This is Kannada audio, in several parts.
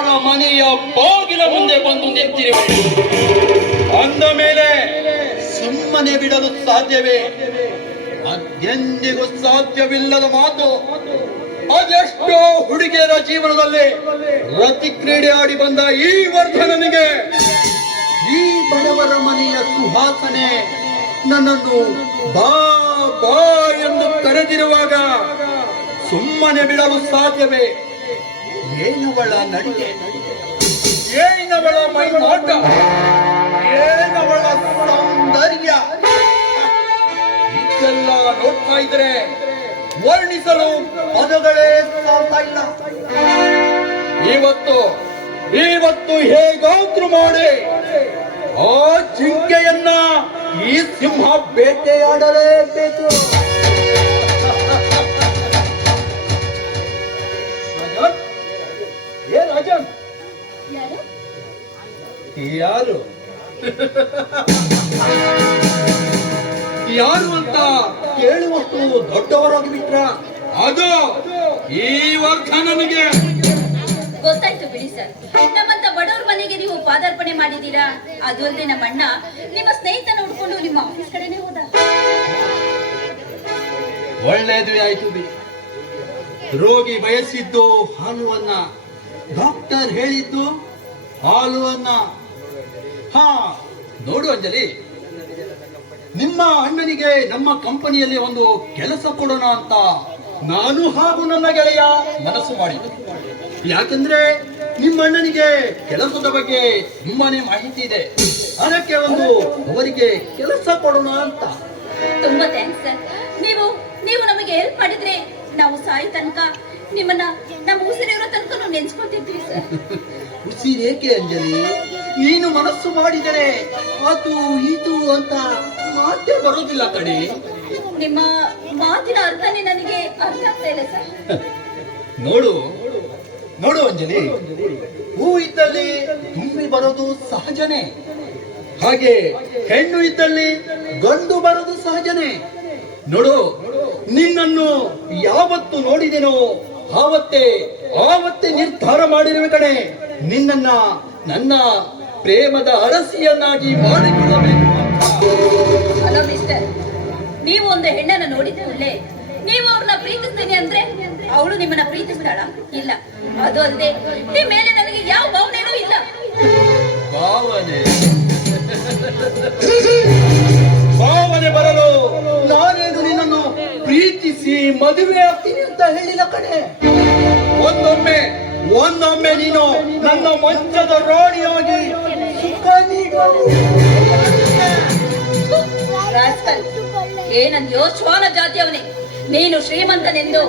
ಅವರ ಮನೆಯ ಬಾಗಿಲ ಮುಂದೆ ಬಂದು ನಿಂತಿರುವೆ. ಅಂದ ಮೇಲೆ ಸುಮ್ಮನೆ ಬಿಡಲು ಸಾಧ್ಯವೇ? ಅದೆಂದಿಗೂ ಸಾಧ್ಯವಿಲ್ಲದ ಮಾತು. ಅದೆಷ್ಟೋ ಹುಡುಗಿಯರ ಜೀವನದಲ್ಲಿ ರತಿ ಕ್ರೀಡೆ ಆಡಿ ಬಂದ ಈ ವರ್ಧನನಿಗೆ ಈ ಬಡವರ ಮನೆಯ ಸುಹಾಸನೆ ನನ್ನನ್ನು ಬಾ ಬಾ ಎಂದು ಕರೆದಿರುವಾಗ ಸುಮ್ಮನೆ ಬಿಡಲು ಸಾಧ್ಯವೇ? ಏನವಳ ನಡಿಗೆ, ಏನವಳ ಮೈಮಾಟ, ಏನವಳ ಸೌಂದರ್ಯ, ಇದೆಲ್ಲ ನೋಡ್ತಾ ಇದ್ರೆ ವರ್ಣಿಸಲು ಪದಗಳೇ ಸಾಲ್ತಾ ಇಲ್ಲ. ಇವತ್ತು ಹೇಗಾದ್ರೂ ಮಾಡಿ ಆ ಜಿಂಕೆಯನ್ನ ಈ ಸಿಂಹ ಬೇಟೆಯಾಡಲೇಬೇಕು. ರಾಜನ್, ಯಾರು ಯಾರು ಅಂತ ಕೇಳುವಷ್ಟು ದೊಡ್ಡವರಾಗಿ ಬಿಟ್ರ? ಅದು ಈ ವರ್ಧನನಿಗೆ ಗೊತ್ತಾಯ್ತು ಬಿಡಿ ಸರ್. ನಮ್ಮಂತ ಬಡವ್ರ ಮನೆಗೆ ನೀವು ಪಾದಾರ್ಪಣೆ ಮಾಡಿದ್ದೀರಾ. ಅದು ಅಲ್ಲದೆ ನಮ್ಮ ಅಣ್ಣ ನಿಮ್ಮ ಸ್ನೇಹಿತನ ಹುಡ್ಕೊಂಡು ನಿಮ್ಮ ಆಫೀಸ್ ಕಡೆನೆ ಹೋದ. ಒಳ್ಳೇದು ಆಯ್ತು ಬಿ. ರೋಗಿ ಬಯಸಿದ್ದು ಹಾಲುವನ್ನ, ಡಾಕ್ಟರ್ ಹೇಳಿದ್ದು ಹಾಲುವನ್ನ. ಹಾ ನೋಡು ಅಂಜಲಿ, ನಿಮ್ಮ ಅಣ್ಣನಿಗೆ ನಮ್ಮ ಕಂಪನಿಯಲ್ಲಿ ಒಂದು ಕೆಲಸ ಕೊಡೋಣ ಅಂತ ನಾನು ಹಾಗೂ ನನ್ನ ಗೆಳೆಯ ಮನಸ್ಸು ಮಾಡಿದ್ದು. ಯಾಕಂದ್ರೆ ನಿಮ್ಮ ಅಣ್ಣನಿಗೆ ಕೆಲಸದ ಬಗ್ಗೆ ತುಂಬಾನೇ ಮಾಹಿತಿ ಇದೆ. ಅದಕ್ಕೆ ಒಂದು ಅವರಿಗೆ ಕೆಲಸ ಕೊಡೋಣ ಅಂತ. ತುಂಬಾ ಥ್ಯಾಂಕ್ಸ್ ಸರ್. ನೀವು ನಮಗೆ ಹೆಲ್ಪ್ ಮಾಡಿದ್ರೆ ನಾವು ಸಾಯಿ ತನಕ ನಿಮ್ಮನ್ನ ನಮ್ಮ ಉಸಿರಿರೋ ತನಕ ನಾವು ನೆನ್ಸ್ಕೊತಿದ್ವಿ ಸರ್. ಉಸಿರೇಕೆ ಅಂಜಲಿ? ನೀನು ಮನಸ್ಸು ಮಾಡಿದರೆ ಅದು ಇದು ಅಂತ ಮಾತೇ ಬರೋದಿಲ್ಲ ಕಡೆ. ನಿಮ್ಮ ಮಾತಿನ ಅರ್ಥನೇ ನನಗೆ ಅರ್ಥ ಆಗ್ತಾ ಇಲ್ಲ ಸರ್. ನೋಡು ಅಂಜಲಿ, ಹೂ ಇದ್ದಲ್ಲಿ ತುಂಬಿ ಬರೋದು ಸಹಜನೇ, ಹಾಗೆ ಹೆಣ್ಣು ಇದ್ದಲ್ಲಿ ಗಂಡು ಬರೋದು ಸಹಜನೇ. ನೋಡು, ನಿನ್ನನ್ನು ಯಾವತ್ತು ನೋಡಿದೆನೋ ಆವತ್ತೇ ನಿರ್ಧಾರ ಮಾಡಿರುವೆ ಕಣೆ, ನಿನ್ನನ್ನ ನನ್ನ ಪ್ರೇಮದ ಅರಸಿಯನ್ನಾಗಿ ಮಾಡಿಕೊಳ್ಳಬೇಕು ಅಂತ. ಹಲೋ ಮಿಸ್ಟರ್, ನೀವು ಒಂದು ಹೆಣ್ಣನ್ನು ನೋಡಿದ ಕೂಡಲೇ ನೀವು ಅವ್ರನ್ನ ಪ್ರೀತಿಸ್ತೀನಿ ಅಂದ್ರೆ ಅವಳು ನಿಮ್ಮನ್ನ ಪ್ರೀತಿಸ್ತಾಳ? ಇಲ್ಲ. ಅದು ಅಲ್ಲದೆ ನಿಮ್ಮ ಮೇಲೆ ನನಗೆ ಯಾವ ಭಾವನೆನೂ ಇಲ್ಲ. ಭಾವನೆ ಬರಲು ನಾನೇನು ನಿನ್ನನ್ನು ಪ್ರೀತಿಸಿ ಮದುವೆ ಆಗ್ತೀನಿ ಅಂತ ಹೇಳಿಲ್ಲ ಕಣೆ. ಒಂದೊಮ್ಮೆ ನೀನು ನನ್ನ ಮಂಚದ ರಾಣಿಯಾಗಿ ಸುಖ ನೀಡು. ಏನಂದ್ಯೋ ಶ್ವಾನ ಜಾತಿಯವನೇ, ನೀನು ಶ್ರೀಮಂತನೆಂದು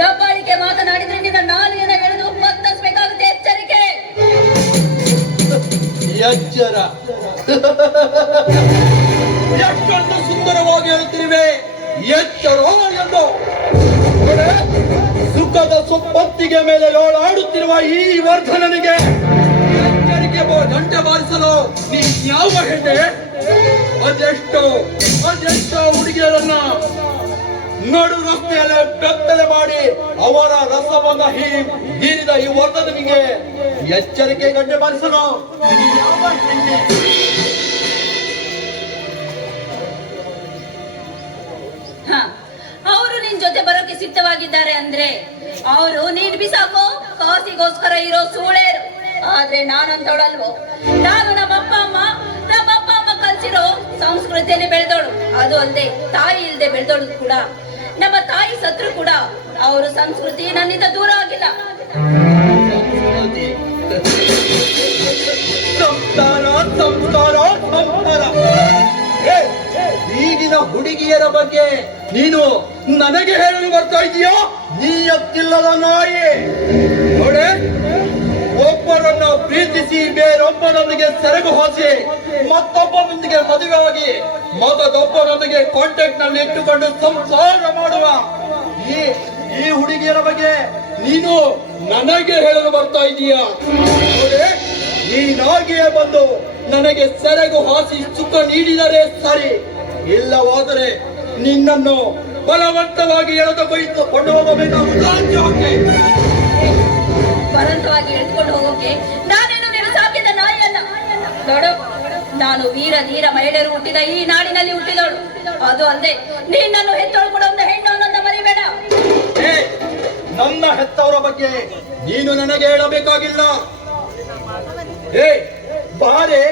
ದಬ್ಬಾಳಿಕೆ ಮಾತನಾಡಿದ್ರೆ ನಿನ್ನ ನಾಲಿಗೆನ ಎಳೆದು ಒತ್ತರಿಸಬೇಕಾಗುತ್ತೆ. ಎಚ್ಚರಿಕೆ, ಎಚ್ಚರ. ಎಷ್ಟೊಂದು ಸುಂದರವಾಗಿ ಹೇಳುತ್ತಿರುವೆ, ಎಚ್ಚರೋ ಎಂದು. ಸುಖದ ಸೊಪ್ಪತ್ತಿಗೆ ಮೇಲೆ ಲೋಳಾಡುತ್ತಿರುವ ಈ ವರ್ಧನನಿಗೆ ಎಚ್ಚರಿಕೆ ಗಂಟೆ ಬಾರಿಸಲು ನೀ ಯಾವ ಹೆಣ್ಣೆ? ಅದೆಷ್ಟೋ ಹುಡುಗಿಯರನ್ನ ನಡು ರಸ್ತೆಯಲ್ಲೇ ಬೆತ್ತಲೆ ಮಾಡಿ ಅವರ ರಸವನ್ನ ಹೀರಿದ ಈ ವರ್ಧನನಿಗೆ ಎಚ್ಚರಿಕೆ ಗಂಟೆ ಬಾರಿಸಲು ಯಾವ ಹೆಣ್ಣೆ? ಅವರು ನಿನ್ ಜೊತೆ ಬರೋಕೆ ಸಿದ್ಧವಾಗಿದ್ದಾರೆ ಅಂದ್ರೆ ಅವರು ನೀನ್ ಬಿಸಾಕೋ ಕಾಸಿಗೋಸ್ಕರ ಇರೋ ಸೂಳೇರು. ಆದ್ರೆ ನಾನಂತವಳಲ್ವೋ. ನಾನು ನಮ್ಮ ಅಪ್ಪ ಅಮ್ಮ ಕಲ್ಸಿರೋ ಸಂಸ್ಕೃತಿಯಲ್ಲಿ ಬೆಳೆದೋಳು. ಅದು ಅಲ್ಲದೆ ತಾಯಿ ಇಲ್ಲದೆ ಬೆಳೆದೋಳು ಕೂಡ. ನಮ್ಮ ತಾಯಿ ಸತ್ರು ಕೂಡ ಅವರ ಸಂಸ್ಕೃತಿ ನನ್ನಿಂದ ದೂರ ಆಗಿಲ್ಲ. ಈಗಿನ ಹುಡುಗಿಯರ ಬಗ್ಗೆ ನೀನು ನನಗೆ ಹೇಳಲು ಬರ್ತಾ ಇದೀಯೋ? ನೀಯತ್ತಿಲ್ಲದ ನಾಯಿ. ನೋಡೆ, ಒಬ್ಬರನ್ನ ಪ್ರೀತಿಸಿ ಬೇರೊಬ್ಬರೊಂದಿಗೆ ಸೆರಗು ಹಾಸಿ ಮತ್ತೊಬ್ಬರೊಂದಿಗೆ ಮದುವೆ ಆಗಿ ಮಗದೊಬ್ಬರೊಂದಿಗೆ ಕಾಂಟ್ಯಾಕ್ಟ್ ನಲ್ಲಿ ಇಟ್ಟುಕೊಂಡು ಸಂಸಾರ ಮಾಡುವ ಈ ಹುಡುಗಿಯರ ಬಗ್ಗೆ ನೀನು ನನಗೆ ಹೇಳಲು ಬರ್ತಾ ಇದೀಯಾ? ನೀನಾಗಿಯೇ ಬಂದು ನನಗೆ ಸೆರಗು ಹಾಸಿ ಸುಖ ನೀಡಿದರೆ ಸರಿ, ಇಲ್ಲವಾದರೆ ನಿನ್ನನ್ನು ಬಲವಂತವಾಗಿ ಎಳೆದುಕೊಂಡು ಹೋಗಬೇಕಾಗುತ್ತದೆ. ಬಲವಂತವಾಗಿ ಎಳೆದುಕೊಂಡು ಹೋಗೋಕೆ ನಾನೇನು ನೀನು ಸಾಕಿದ ನಾಯಿ ಅಲ್ಲ. ನೋಡು, ನಾನು ವೀರ ಧೀರ ಮಹಿಳೆಯರು ಹುಟ್ಟಿದ ಈ ನಾಡಿನಲ್ಲಿ ಹುಟ್ಟಿದವಳು. ಅದು ಅಲ್ಲದೆ ನಿನ್ನನ್ನು ಹೆತ್ತೊಳ್ಕೊಡೋ ಒಂದು ಹೆಣ್ಣು ಅನ್ನೋದನ್ನ ಮರಿಬೇಡ. ಏ, ನನ್ನ ಹೆತ್ತವರ ಬಗ್ಗೆ ನೀನು ನನಗೆ ಹೇಳಬೇಕಾಗಿಲ್ಲ. ಏ ಬಾರೆ,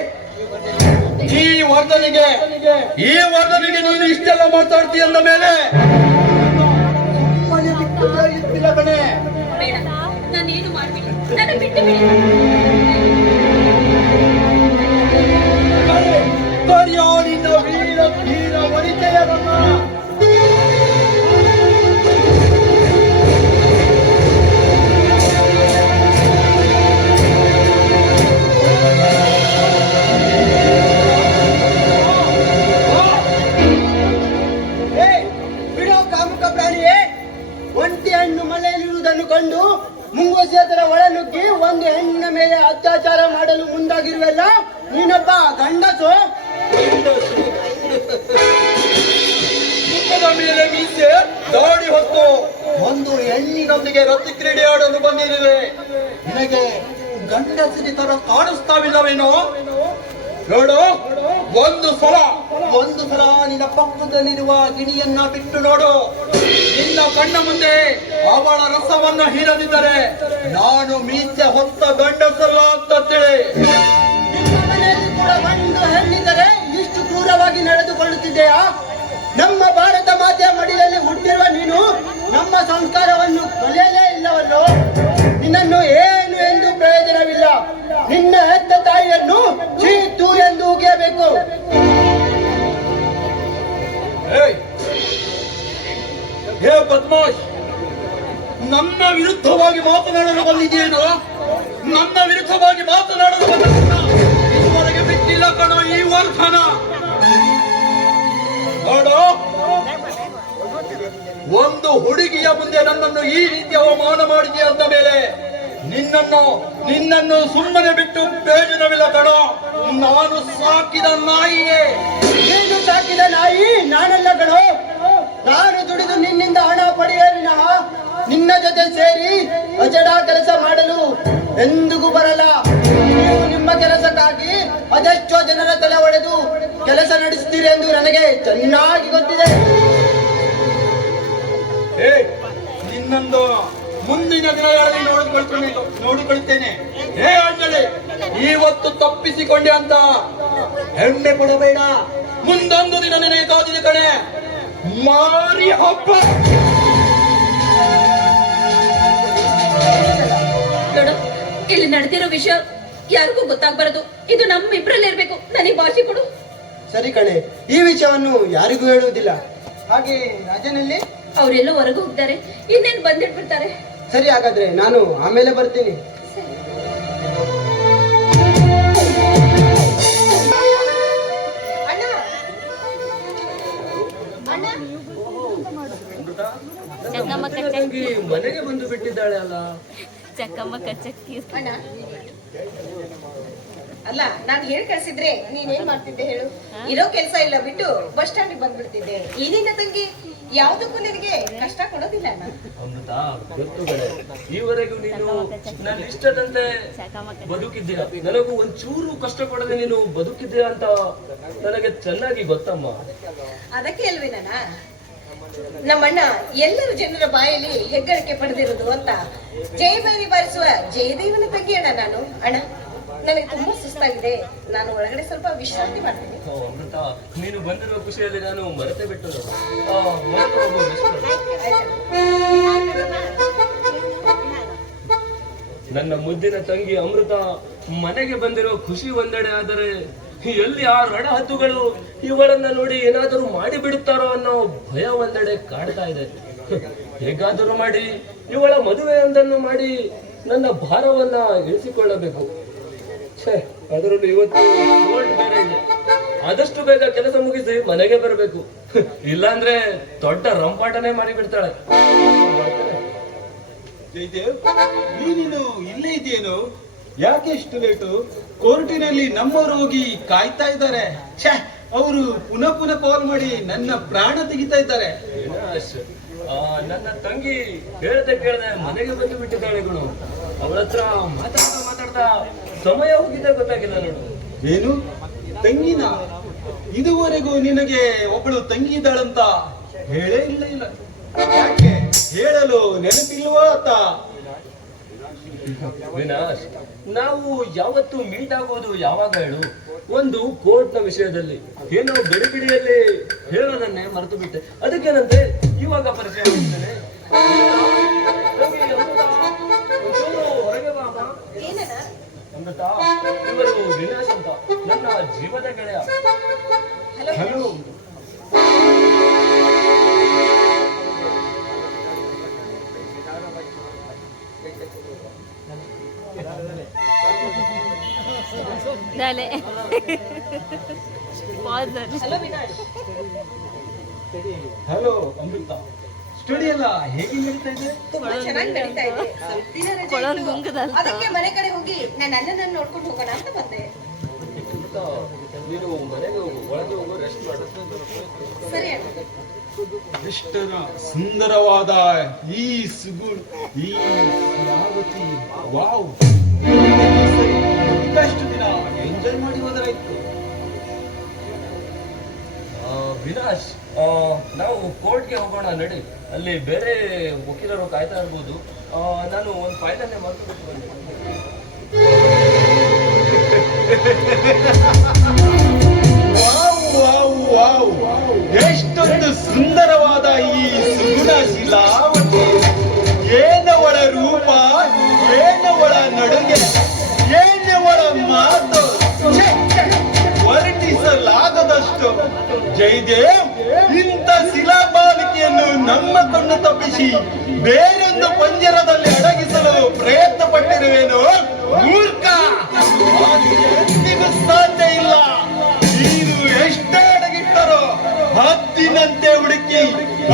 ಈ ವರ್ಧನಿಗೆ ನೀನು ಇಷ್ಟೆಲ್ಲ ಮಾತಾಡ್ತೀಯ ಅಂದ ಮೇಲೆ ಇದ್ದಿಲ್ಲ ಕಣೆ. ಬೇಡ, ನಾನೇನು ಮಾಡ್ಬಿಡಿ, ನನ್ನ ಬಿಟ್ಟು ಬಿಡಿ. ಕರೆಯೋ ನಿನ್ನ ವೀರ ಧೀರ ವನಿತೆಯರನ್ನ. ಒಂಟಿ ಹಣ್ಣು ಮನೆಯಲ್ಲಿರುವುದನ್ನು ಕಂಡು ಮುಂಗೋಸಿ ಅದರ ಒಳ ನುಗ್ಗಿ ಒಂದು ಹೆಣ್ಣಿನ ಮೇಲೆ ಅತ್ಯಾಚಾರ ಮಾಡಲು ಮುಂದಾಗಿರುವಲ್ಲ, ನೀನೊಬ್ಬ ಗಂಡಸು. ಮುಖದ ಮೇಲೆ ಮೀಸೆ ದಾಡಿ ಹೊತ್ತು ಒಂದು ಹೆಣ್ಣಿನೊಂದಿಗೆ ರತಿ ಕ್ರೀಡೆ ಆಡಲು ಬಂದಿರುವೆ. ನಿನಗೆ ಗಂಡಸಿನ ತರ ಕಾಣಿಸ್ತಾವಿಲ್ಲವೇನೋ? ನೋಡು, ಒಂದು ಸಲ ನಿನ್ನ ಪಕ್ಕದಲ್ಲಿರುವ ಗಿಣಿಯನ್ನ ಬಿಟ್ಟು ನೋಡು. ನಿನ್ನ ಕಣ್ಣ ಮುಂದೆ ಅವಳ ರಸವನ್ನ ಹೀರದಿದ್ದರೆ ನಾನು ಮೀಸೆ ಹೊತ್ತ ಗಂಡಸಲ್ಲ ಅಂತ ತಿಳಿ. ನಿಮ್ಮ ಮನೆಯಲ್ಲಿ ಕೂಡ ಒಂದು ಹೆಣ್ಣಿದ್ದರೆ ಇಷ್ಟು ಕ್ರೂರವಾಗಿ ನಡೆದುಕೊಳ್ಳುತ್ತಿದೆಯಾ? ನಮ್ಮ ಭಾರತ ಮಾತೆಯ ಮಡಿಲಲ್ಲಿ ಹುಟ್ಟಿರುವ ನೀನು ನಮ್ಮ ಸಂಸ್ಕಾರವನ್ನು ಕಲಿಯಲೇ ಇಲ್ಲವಲ್ಲೋ? ನಿನ್ನನ್ನು ಏನು ಎಂದು ಪ್ರಯೋಜನವಿಲ್ಲ. ನಿನ್ನ ಹೆತ್ತ ತಾಯಿಯನ್ನು ಚೀತು ಎಂದು ಉಗಿಯಬೇಕು. ಹೇ ಬದ್ಮಾಶ್, ನನ್ನ ವಿರುದ್ಧವಾಗಿ ಮಾತನಾಡಲು ಬಂದಿದೆಯೇನೋ? ನನ್ನ ವಿರುದ್ಧವಾಗಿ ಮಾತನಾಡಲು ಬಂದ ಇದುವರೆಗೆ ಬಿಟ್ಟಿಲ್ಲ ಕಣೋ ಈ ವರ್ಧನ. ನೋಡೋ, ಒಂದು ಹುಡುಗಿಯ ಮುಂದೆ ನನ್ನನ್ನು ಈ ರೀತಿ ಅವಮಾನ ಮಾಡಿದೆಯ ಅಂತ ಮೇಲೆ ನಿನ್ನನ್ನು ಸುಮ್ಮನೆ ಬಿಟ್ಟು ಪ್ರಯೋಜನವಿಲ್ಲ ಕಣೋ. ನಾನು ಸಾಕಿದ ನಾಯಿಯೇ. ನೀನು ಸಾಕಿದ ನಾಯಿ ನಾನಲ್ಲ ಕಣೋ. ನಾನು ದುಡಿದು ನಿನ್ನಿಂದ ಹಣ ಪಡೆಯೇ ವಿನಃ ನಿನ್ನ ಜೊತೆ ಸೇರಿ ಅಜಡ ಕೆಲಸ ಮಾಡಲು ಎಂದಿಗೂ ಬರಲ್ಲ. ನೀವು ನಿಮ್ಮ ಕೆಲಸಕ್ಕಾಗಿ ಅದೆಷ್ಟೋ ಜನರ ತಲೆ ಒಡೆದು ಕೆಲಸ ನಡೆಸುತ್ತೀರಿ ಎಂದು ನನಗೆ ಚೆನ್ನಾಗಿ ಗೊತ್ತಿದೆ. ನಿನ್ನೊಂದು ಮುಂದಿನ ದಿನಗಳಲ್ಲಿ ನೋಡಿಕೊಳ್ತೇನೆ. ಹೇ ಅಂಜಲಿ, ಇವತ್ತು ತಪ್ಪಿಸಿಕೊಂಡೆ ಅಂತ ಹೆಮ್ಮೆ ಪಡಬೇಡ. ಮುಂದೊಂದು ದಿನ ನಿನಗೆ ಕಾದಿದೆ ಕಣೆ ಮಾರಿ ಹಬ್ಬ. ನೋಡು, ಇಲ್ಲಿ ನಡೆದಿರೋ ವಿಷಯ ಯಾರಿಗೂ ಗೊತ್ತಾಗ್ಬಾರದು. ಇದು ನಮ್ಮಿಬ್ರಲ್ಲಿ ಇರ್ಬೇಕು. ನನಗೆ ಭಾಷೆ ಕೊಡು. ಸರಿ ಕಣೆ, ಈ ವಿಷಯವನ್ನು ಯಾರಿಗೂ ಹೇಳುವುದಿಲ್ಲ. ಹಾಗೆ ರಾಜನಲ್ಲಿ ಅವರೆಲ್ಲೋ ಹೊರಗೆ ಹೋಗ್ತಾರೆ, ಇನ್ನೇನು ಬಂದಿಟ್ಬಿಡ್ತಾರೆ. ಸರಿ, ಹಾಗಾದ್ರೆ ನಾನು ಆಮೇಲೆ ಬರ್ತೀನಿ. ಮನೆಗೆ ಬಂದು ಬಿಟ್ಟಿದ್ದಾಳೆ ಅಲ್ಲ. ಅಣ್ಣ, ಅಲ್ಲ ನಾನು ಹೇಳಿ ಕಳ್ಸಿದ್ರೆ ನೀನೇನ್ ಮಾಡ್ತಿದ್ದೆ ಹೇಳು? ಇರೋ ಕೆಲಸ ಇಲ್ಲ ಬಿಟ್ಟು ಬಸ್ ಸ್ಟ್ಯಾಂಡ್ ಬಂದ್ಬಿಡ್ತಿದ್ದೆ. ಈ ನಿನ್ನ ತಂಗಿ ಯಾವುದಕ್ಕೂ ನಿನಗೆ ಕಷ್ಟ ಕೊಡೋದಿಲ್ಲ ಅಣ್ಣ. ಅಮೃತ, ಗೊತ್ತುಗಳೇ, ಈವರೆಗೂ ನೀನು ನನ್ನ ಇಷ್ಟದಂತೆ ಬದುಕಿದ್ದೀರ. ನನಗೂ ಒಂಚೂರು ಕಷ್ಟ ಕೊಡದೆ ನೀನು ಬದುಕಿದ್ದೀರ ಅಂತ ನನಗೆ ಚೆನ್ನಾಗಿ ಗೊತ್ತಮ್ಮ. ಅದಕ್ಕೆ ಅಲ್ವೇನ ನಮ್ಮಣ್ಣ ಎಲ್ಲರ ಜನರ ಬಾಯಲ್ಲಿ ಹೆಗ್ಗಳಿಕೆ ಪಡೆದಿರುವುದು ಅಂತ ಜಯಭೈರಿ ಬಾರಿಸುವ ಜಯದೇವನ ತಂಗಿ ಅಣ್ಣ ನಾನು. ಅಣ್ಣ, ನನಗೆ ತುಂಬಾ ಸುಸ್ತಾಗಿದೆ, ನಾನು ಒಳಗಡೆ ಸ್ವಲ್ಪ ವಿಶ್ರಾಂತಿ ಮಾಡ್ತೀನಿ. ಅಮೃತ, ನೀನು ಬಂದಿರುವ ಖುಷಿಯಲ್ಲಿ ನಾನು ಮರೆತೇ ಬಿಟ್ಟು ನನ್ನ ಮುದ್ದಿನ ತಂಗಿ ಅಮೃತ ಮನೆಗೆ ಬಂದಿರೋ ಖುಷಿ ಒಂದೆಡೆ ಆದರೆ ಎಲ್ಲಿ ಆ ರಣ ಹದ್ದುಗಳು ಇವಳನ್ನ ನೋಡಿ ಏನಾದರೂ ಮಾಡಿ ಬಿಡುತ್ತಾರೋ ಅನ್ನೋ ಭಯ ಒಂದೆಡೆ ಕಾಡ್ತಾ ಇದೆ. ಹೇಗಾದರೂ ಮಾಡಿ ಇವಳ ಮದುವೆಯೊಂದನ್ನು ಮಾಡಿ ನನ್ನ ಭಾರವನ್ನ ಇಳಿಸಿಕೊಳ್ಳಬೇಕು. ಅದರಲ್ಲೂ ಇವತ್ತು ಕೋರ್ಟ್ ಬೇರೆ ಇದೆ. ಆದಷ್ಟು ಬೇಗ ಕೆಲಸ ಮುಗಿಸಿ ಮನೆಗೆ ಬರಬೇಕು. ಇಲ್ಲಾಂದ್ರೆ ದೊಡ್ಡ ರಂಪಾಟನೆ ಮಾಡಿ ಬಿಡ್ತಾಳೆ. ಜಯದೇವ್, ನೀನು ಇಲ್ಲೇ ಇದೆಯೇನು? ಯಾಕೆ ಇಷ್ಟು ಲೇಟು? ಕೋರ್ಟಿನಲ್ಲಿ ನಮ್ಮವರು ಹೋಗಿ ಕಾಯ್ತಾ ಇದ್ದಾರೆ. ಅವರು ಪುನಃ ಕಾಲ್ ಮಾಡಿ ನನ್ನ ಪ್ರಾಣ ತೆಗಿತಾ ಇದ್ದಾರೆ. ನನ್ನ ತಂಗಿ ಹೇಳ್ದೆ ಕೇಳದೆ ಮನೆಗೆ ಬಂದು ಬಿಟ್ಟಿದ್ದಾಳೆ ಗುಣ. ಅವಳ ಹತ್ರ ಮಾತಾಡ್ತಾ ಸಮಯ ಹೋಗಿದ್ದೆ ಗೊತ್ತಾಗಿಲ್ಲ ನೋಡು. ಏನು ತಂಗಿನ? ಇದುವರೆಗೂ ನಿನಗೆ ಒಬ್ಬಳು ತಂಗಿ ಇದ್ದಾಳಂತ ಹೇಳೇ ಇಲ್ಲ. ಯಾಕೆ ಹೇಳಲು ನೆನಪಿಲ್ವಾ ಆತ? ವಿನಾಶ್, ನಾವು ಯಾವತ್ತು ಮೀಟ್ ಆಗೋದು ಯಾವಾಗ ಹೇಳು? ಒಂದು ಕೋರ್ಟ್ನ ವಿಷಯದಲ್ಲಿ ಏನೋ ಗಡಿಬಿಡಿಯಲ್ಲಿ ಹೇಳೋದನ್ನೇ ಮರೆತು ಬಿಟ್ಟೆ. ಅದಕ್ಕೇನಂತೆ ಇವಾಗ ಪರಿಚಯ ಆಗ್ತೇನೆ. ಹೊರಗೆ ಬಾಬಾ. ಏನಣ್ಣ? ಅಮೃತ, ಇವರು ವಿನಾಶ್ ಅಂತ ನನ್ನ ಜೀವದ ಗೆಳೆಯ. Hello. Dale. Hello Vinash. Hello ಅಮೃತ, ಸ್ಟಡಿ ಎಲ್ಲ ಹೇಗೆ ನಡೀತಾ ಇದೆ? ತುಂಬಾ ಚೆನ್ನಾಗಿ ನಡೀತಾ ಇದೆ. ಸ್ವಲ್ಪ ದಿನ ರಜೆ ಇತ್ತು. ಅದಕ್ಕೆ ಮನೆ ಕಡೆ ಹೋಗಿ ನನ್ನ ಅಣ್ಣನನ್ನು ನೋಡ್ಕೊಂಡು ಹೋಗೋಣ ಅಂತ ಬಂದೆ. ನೀನು ಮನೆಗೆ ಹೋಗು, ಒಳಗೆ ಹೋಗು, ರೆಸ್ಟ್ ಮಾಡು. ಸರಿ ಅಣ್ಣ. ಎಷ್ಟರ ಸುಂದರವಾದ ಈ ಸುಗುಣ್, ಈ ಯಾವತಿ, ವಾವ್! ಇನ್ನಷ್ಟು ದಿನ ಎಂಜಾಯ್ ಮಾಡಿ ಹೋದರಾಯ್ತು. ವಿನಾಶ್, ನಾವು ಕೋರ್ಟ್ಗೆ ಹೋಗೋಣ ನಡಿ. ಅಲ್ಲಿ ಬೇರೆ ವಕೀಲರು ಕಾಯ್ತಾ ಇರ್ಬೋದು. ನಾನು ಒಂದು ಫೈಲನ್ನೇ ಮರೆತು ಬಿಟ್ಟು ಬಂದೆ. ಎಷ್ಟೊಂದು ಸುಂದರವಾದ ಈ ಸುಗುಣ ಶಿಲಾವತಿ! ಏನವಳ ರೂಪ, ಏನವಳ ನಡುಗೆ, ಏನವಳ ಮಾತು! ವರ್ಣಿಸಲಾಗದಷ್ಟು. ಜಯದೇವ್, ಇಂಥ ಶಿಲಾಬಾಲಿಕೆಯನ್ನು ನಮ್ಮ ಕಣ್ಣು ತಪ್ಪಿಸಿ ಬೇರೊಂದು ಪಂಜರದಲ್ಲಿ ಅಡಗಿಸಲು ಪ್ರಯತ್ನ ಪಟ್ಟಿರುವೇನು? ಮೂರ್ಖ! ಅದು ಎಂದಿಗೂ ಸಾಧ್ಯ ಇಲ್ಲ. ನೀನು ಎಷ್ಟೇ ಅಡಗಿಟ್ಟರೋ ಹದ್ದಿನಂತೆ ಹುಡುಕಿ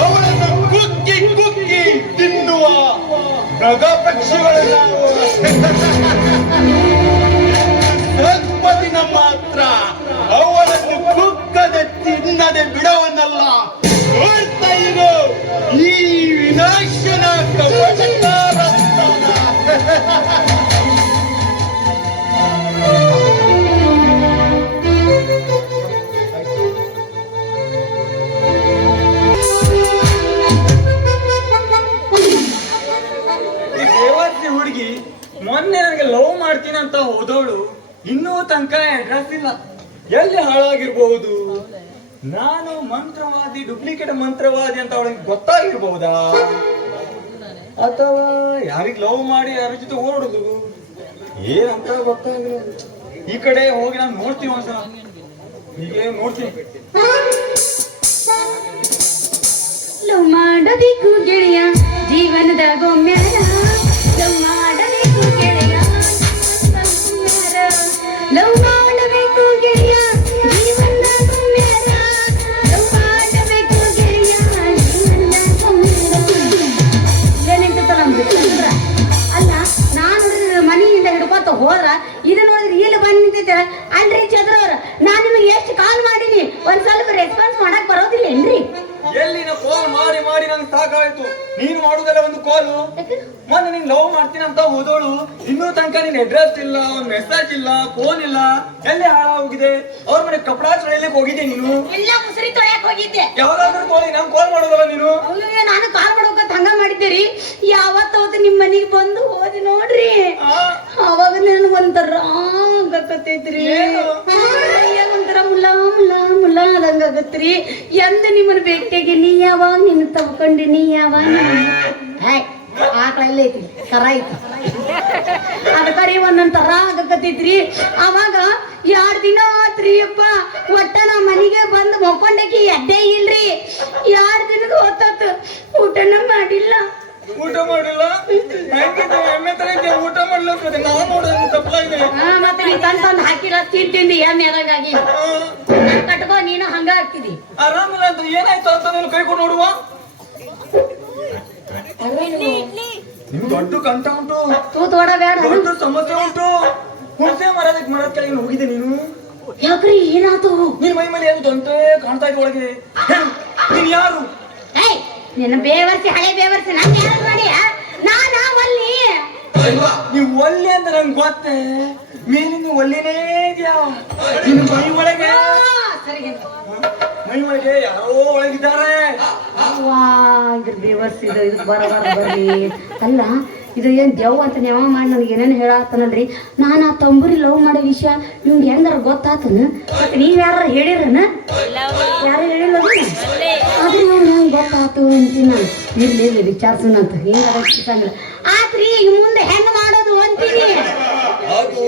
ಅವಳನ್ನು ಕುಕ್ಕಿ ಕುಕ್ಕಿ ತಿನ್ನುವ ಮೃಗ ಪಕ್ಷಿಗಳು ನಾವು. ಸ್ವಲ್ಪ ದಿನ ಮಾತ್ರ ಅವಳನ್ನು ಕುಕ್ಕದೆ ತಿನ್ನದೆ ಬಿಡವನ್ನಲ್ಲ. ನೋಡ್ತಾ ಇರು ಈ ವಿನಾಶನ ಕಪಟಕಾರಸ್ಥಾನ. ಹುಡುಗಿ ಮೊನ್ನೆ ನನಗೆ ಲವ್ ಮಾಡ್ತೀನಿ ಅಂತ ಹೋದವಳು ಇನ್ನೂ ತನಕ ಅಡ್ರೆಸ್ ಇಲ್ಲ. ಎಲ್ಲಿ ಹಾಳಾಗಿರ್ಬಹುದು? ನಾನು ಮಂತ್ರವಾದಿ, ಡೂಪ್ಲಿಕೇಟ್ ಮಂತ್ರವಾದಿ ಅಂತ ಅವಳಿಗೆ ಗೊತ್ತಾಗಿರ್ಬಹುದಾ? ಅಥವಾ ಯಾರಿಗ್ ಲವ್ ಮಾಡಿ ಯಾರ ಜೊತೆ ಓಡುದು ಏನಂತ ಗೊತ್ತಾಗಿಲ್ಲ. ಈ ಕಡೆ ಹೋಗಿ ನಾನು ನೋಡ್ತೀನಿ, ಒಂದ್ಸಲ ಹೀಗೆ ನೋಡ್ತೀನಿ. ಲವ್ ಮಾಡಬೇಕು ಗೆಳೆಯ ಜೀವನದ ಗೊಮ್ಮ್ಯಾರ, ಲವ್ ಮಾಡಬೇಕು ಗೆಳೆಯ ಲವ್ ಮಾಡಬೇಕು ಗೆಳೆಯ ಜೀವನದ ಗೊಮ್ಮ್ಯಾರ, ಲವ್ ಮಾಡಬೇಕು ಗೆಳೆಯ ಜೀವನದ ಗೊಮ್ಮ್ಯಾರ. ಏನಂತ ಅಲ್ಲ, ನಾನು ಮನೆಯಿಂದ ಹಿಡ್ಕೊತ ಹೋದ್ರ ಇದು ನೋಡಿದ್ರೆ ಇಲ್ಲಿ ಬಂದ್ ನಿಂತಿದ್ದೆ. ಅಲ್ರಿ ಚಂದ್ರವ್ರ, ನಾನ್ ನಿಮಗೆ ಎಷ್ಟು ಕಾಲ್ ಮಾಡೀನಿ, ಒಂದ್ ಸ್ವಲ್ಪ ರೆಸ್ಪಾನ್ಸ್ ಮಾಡಕ್ ಬರೋದಿಲ್ಲ ಏನ್ರಿ? ಎಲ್ಲಿನ ಕಾಲ್ ಮಾಡಿ ಮಾಡಿ ನಂಗೆ ಸಾಕಾಯ್ತು. ನೀನು ಮಾಡುದಲ್ಲ ಒಂದು ಕಾಲು. ಮೊನ್ನೆ ನೀನ್ ಲವ್ ಮಾಡ್ತೀನಿ ಅಂತ ಹೋದೋಳು ಇನ್ನೂ ತನಕ ನಿನ್ ಅಡ್ರೆಸ್ ಇಲ್ಲ, ಒಂದ್ ಮೆಸೇಜ್ ಇಲ್ಲ, ಫೋನ್ ಇಲ್ಲ. ಎಲ್ಲಿ ಹಾಳಾಗೋಗಿದೆ? ಅವ್ರ ಮನೆ ಕಪಡಾ ತೊಳೆಯಲಿಕ್ಕೆ ಹೋಗಿದ್ದೆ ನೀನು? ಎಲ್ಲ ಮುಸುರಿ ತೊಳೆಯಕ್ ಹೋಗಿದ್ದೆ. ಯಾವ್ದಾದ್ರು ತೊಳಿ, ನಂಗೆ ಕಾಲ್ ಮಾಡೋದಲ್ಲ ನೀನು? ಅಯ್ಯೋ, ನಾನು ಕಾಲ್ ಮಾಡೋಕಂತ ಹಂಗ ಮಾಡಿದ್ದೇರಿ. ಯಾವತ್ತು ನಿಮ್ ಮನಿಗೆ ಬಂದು ಹೋದಿ ನೋಡ್ರಿ, ಅವಾಗ ನನ್ ಒಂಥರ ಆಗಕತ್ತೈತ್ರಿ. ಒಂಥರ ಮುಲ್ಲಾ ಮುಲ್ಲಾ ಮುಲ್ಲಾ ಆದಂಗ ಆಗತ್ರಿ. ಎಂದ ನಿಮ್ಮನ್ನ ಭೇಟಿಯಾಗಿ ನೀ ಯಾವಾಗ ನಿನ್ನ ತಗೊಂಡಿ, ನೀ ಯಾವಾಗ ಆಕಳ ಎಲ್ಲ ಐತಿ, ಕರ ಐತಿ, ಅದಕ್ಕರಿ ಒಂದೊಂದ್ ತರ ಆಗಕತ್ತೈತ್ರಿ. ಅವಾಗ 2 ದಿನ ಆತ್ರಿ ಅಪ್ಪ, ಒಟ್ಟ ನಾ ಮನಿಗೆ ಬಂದು ಮಕ್ಕೊಂಡಕಿ ಎಡ್ಡೆ ಇಲ್ರಿ. 2 ದಿನದ ಹೊತ್ತಾತು, ಊಟನ ಮಾಡಿಲ್ಲ. ಊಟ ಮಾಡಿಲ್ಲ? ಎಮ್ಮೆ ತರ ಇದ್ದೆ, ಊಟ ಮಾಡ್ಲಿಕ್ಕೆ ನಾವು ನೋಡೋದು ತಪ್ಪಾಗಿದೆ. ಮತ್ತೆ ನೀ ತಂದ್ ಹಾಕಿಲ್ಲ, ತಿಂದು ಎಮ್ಮೆ ಆದಂಗಾಗಿ ಕಟ್ಕೋ, ನೀನು ಹಂಗ ಆಗ್ತಿದಿ. ಆರಾಮಿಲ್ಲ ಅಂತ ಏನಾಯ್ತು ಅಂತ ನೀನು ಕೈ ಕೊಟ್ಟು ನೋಡುವ. ನಿಮ್ ದೊಡ್ಡ ಕಂಠ ಉಂಟು, ತೂತ್ ಓಡ ಬೇಡ, ದೊಡ್ಡ ಸಮಸ್ಯೆ ಉಂಟು. ಹುಣಸೆ ಮರದ ಕೆಳಗೆ ಹೋಗಿದೆ ನೀನು. ಯಾಕ್ರಿ ಏನಾತು? ನಿನ್ ಮೈ ಮೇಲೆ ಏನು ದೊಂಟೆ ಕಾಣ್ತಾ ಇದೆ ಒಳಗೆ. ನೀನ್ ಯಾರು? ನಿನ್ನ ಬೇವರ್ಸಿ, ಹಳೆ ಬೇವರ್ಸಿ, ನಂಗೆ ಯಾರು ಮಾಡಿ ನಾನ ಅಲ್ಲಿ ನೀವು ಒಲ್ಲಿ ಅಂತ ನಂಗೆ ಗೊತ್ತೇ ಮೇಲಿನ ಒಲ್ಲಿನೇ ಇದೆಯಾ ನಿನ್ನ ಮೈ ಒಳಗೆ ಮೈ ಒಳಗೆ ಯಾರೋ ಒಳಗಿದ್ದಾರೆ. ಇದ್ರ ಬೇವಸ್ ಇದು ಬರ್ರಿ ಅಲ್ಲ ಇದು ಏನ್ ದೇವ್ ಅಂತ ನೆವ ಮಾಡಿ ನನಗೆ ಏನೇನು ಹೇಳತ್ತನಲ್ರಿ. ನಾನು ಆ ತಂಬೂರಿ ಲವ್ ಮಾಡೋ ವಿಷಯ ನಿಮ್ಗೆ ಹೆಂಗಾರ ಗೊತ್ತಾತನ? ಮತ್ತೆ ನೀವ್ ಯಾರು ಹೇಳಿರನ? ಯಾರು ಹೇಳಿಲ್ಲ ಆದ್ರೆ ಅವ್ರು ನಂಗೆ ಗೊತ್ತಾತು ಅಂತೀನಿ ನಾನು. ಇರ್ಲಿ ವಿಚಾರಿಸೋಣಂತ ಹೆಂಗ ಆತ್ರಿ ಈಗ ಮುಂದೆ ಹೆಂಗ್ ಮಾಡೋದು ಅಂತೀನಿ. ಅದು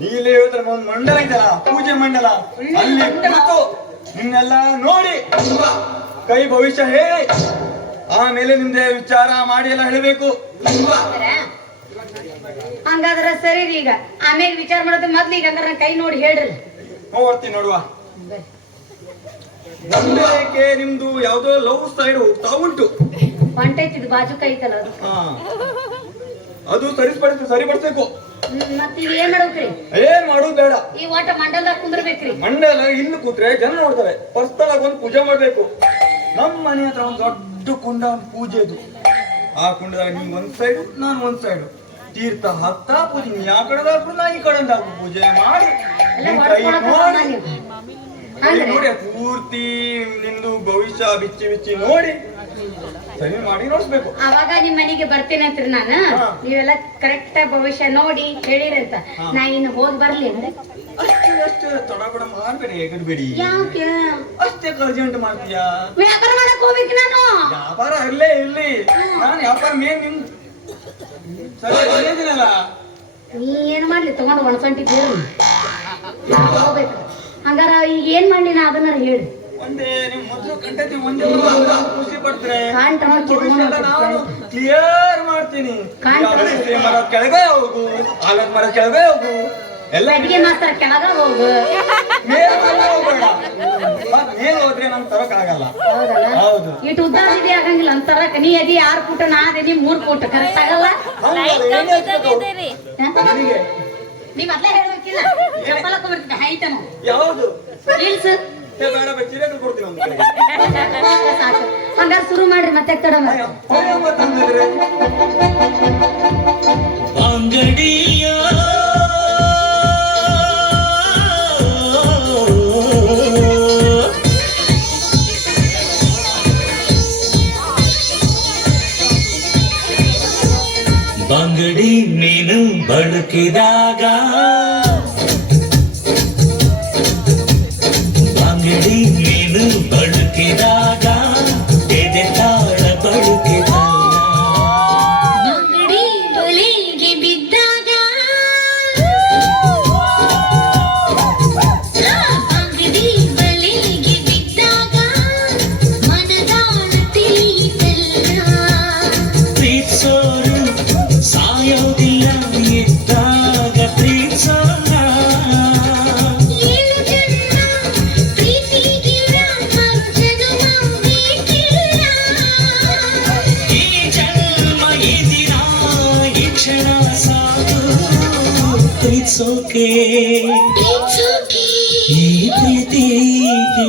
ನೀಲೇ ಹೇಳಿದ್ರೆ ಒಂದು ಮಂಡಲ ಇದೆಯಲ್ಲ, ಪೂಜೆ ಮಂಡಲ, ಅಲ್ಲಿ ಕುಳಿತು ನಿನ್ನೆಲ್ಲ ನೋಡಿ ಕೈ ಭವಿಷ್ಯ ಹೇಳಿ ಆಮೇಲೆ ನಿಮ್ದೆ ವಿಚಾರ ಮಾಡಿ ಎಲ್ಲ ಹೇಳಬೇಕು. ಹಂಗಾದ್ರ ಸರಿ ಈಗ ಆಮೇಲೆ ವಿಚಾರ ಮಾಡೋದು ಮೊದ್ಲು ಈಗ ಹಂಗಾರ ಕೈ ನೋಡಿ ಹೇಳ್ರಿ. ನೋಡ್ತೀನಿ ನೋಡುವ. ನಂಬಿಕೆ ನಿಮ್ದು ಯಾವ್ದೋ ಲವ್ ಸೈಡ್ ಹೋಗ್ತಾ ಉಂಟು. ಹೊಂಟೈತಿದ್ ಬಾಜು ಕೈತಲ್ಲ ಅದು. ಅದು ಸರಿಪಡಿಸ್ಬೇಕು. ಮತ್ತ ಈಗ ಏನ್ ಮಾಡ್ಬೇಕ್ರಿ? ಏನ್ ಮಾಡೋದು ಬೇಡ, ಈ ಒಟ್ಟ ಮಂಡಲದಾಗ ಕುಂದ್ರಬೇಕ್ರಿ. ಮಂಡಲ ಇಲ್ಲಿ ಕೂತ್ರೆ ಜನ ನೋಡ್ತಾರೆ. ಪರ್ಸ್ತಳಾಗ ಒಂದು ಪೂಜೆ ಮಾಡ್ಬೇಕು. ನಮ್ಮ ಮನೆ ಹತ್ರ ಒಂದು ದೊಡ್ಡ ಕುಂಡ ಪೂಜೆದು. ಆ ಕುಂಡದಾಗ ನೀವ್ ಒಂದ್ ಸೈಡ್ ನಾನು ಒಂದ್ ಸೈಡ್ ತೀರ್ಥ ಹತ್ತ ಪೂಜೆ, ನೀ ಆ ಕಡೆ ನಾ ಈ ಕಡೆ ಪೂಜೆ ಮಾಡಿ ನೋಡಿ ಪೂರ್ತಿ ನಿಂದು ಭವಿಷ್ಯ ಬಿಚ್ಚಿ ಬಿಚ್ಚಿ ನೋಡಿ ಸರಿ ಮಾಡಿ ನೋಡ್ಸ್ಬೇಕು. ಅವಾಗ ನಿಮ್ ಮನೆಗೆ ಬರ್ತೇನೆ ಅಂತ್ರಿ ನಾನು. ನೀವೆಲ್ಲ ಕರೆಕ್ಟ್ ಭವಿಷ್ಯ ನೋಡಿ ಹೇಳಿರಂತ. ನಾ ಇನ್ನು ಹೋಗ್ ಬರ್ಲಿ ಅಂದ್ರೆ ಅಷ್ಟೇ ತಡಬಡ ಮಾಡ್ಬೇಡಿ, ಹೇಗಡ್ಬೇಡಿ. ಯಾಕೆ ಅಷ್ಟೇ ಅರ್ಜೆಂಟ್ ಮಾಡ್ತೀಯಾ? ವ್ಯಾಪಾರ ಮಾಡಕ್ ಹೋಗ್ಬೇಕು ನಾನು. ವ್ಯಾಪಾರ ಅಲ್ಲೇ ಇಲ್ಲಿ ನಾನು ವ್ಯಾಪಾರ ಮೇನ್ ನಿಮ್ ಸರಿ ಹೇಳಿದಿನಲ್ಲ. ನೀ ಏನ್ ಮಾಡ್ಲಿ ತಗೊಂಡು ಒಣಸಂಟಿ ಹೋಗ್ಬೇಕು. ಹಂಗಾರ ಈಗ ಏನ್ ಮಾಡ್ಲಿ ನಾ ಅದನ್ನ ಹೇಳಿ. ಒಂದೇ ನಿಮ್ ಮೊದಲು ಕಂಟತಿ ಒಂದೇ ಖುಷಿ ಪಡ್ತಾರೆ. ನಾನು ಕ್ಲಿಯರ್ ಮಾಡ್ತೀನಿ. ಮರ ಕೆಳಗೆ ಹೋಗು, ಆಲದ ಮರ ಕೆಳಗೆ ಹೋಗು, ಎಲ್ಲ ಅಡಿಗೆ ಮಾಸ್ತರ ಕೆಳಗ ಹೋಗು, ಮೇಲೆ ಹೋಗೋಣ. ಮೇಲೆ ಹೋದ್ರೆ ನಮ್ ತರಕ್ ಆಗಲ್ಲ. ಹೌದು, ಇಟ್ಟು ಉದ್ದಾದಿದೆ ಆಗಂಗಿಲ್ಲ ಅಂತರಕ್. ನೀ ಅದಿ 6 ಫುಟ್, ನಾ ಅದಿ 3 ಫುಟ್, ಕರೆಕ್ಟ್ ಆಗಲ್ಲ. ನೀವ್ ಅದ್ಲೇ ಹೇಳ್ಬೇಕಿಲ್ಲ. ಚಪ್ಪಲಕ್ಕ ಬರ್ತೀನಿ ಹೈಟನು ಯಾವುದು ರೀಲ್ಸ್ ಬೇಡ, ಚಿರಗಳು ಕೊಡ್ತೀನಿ ಒಂದು ಕಡೆ. ಸಾಕು. ಹಂಗಾರ ಶುರು ಮಾಡ್ರಿ ಮತ್ತೆ ತಡ ಅಂಗಡಿಯ ಬಂಗಡಿ ನೀನು ಬಳುಕಿದಾಗ ಬಂಗಡಿ ನೀನು ಬಳುಕಿದಾಗ ಎದೆ ತಾಳ ಬಳುಕಿದಾಗ ಬಂಗಡಿ ಬಲೆಗೆ ಬಿದ್ದಾಗ ಬಂಗಡಿ ಬಲೆಗೆ ಬಿದ್ದಾಗ ಮನದಾಳ ತಿಳಿಯಿತಲ್ಲ. ಪ್ರೀತ್ಸೋರು ಸಾಯೋದಿಲ್ಲ ಇದ್ದಾಗ ಪ್ರೀತ್ಸೋಣ. ಈ ಜನ್ಮ ಈ ದಿನ ಈ ಕ್ಷಣ ಸಾಕು ಪ್ರೀತ್ಸೋಕೆ ಈ ಪ್ರೀತಿಗೆ.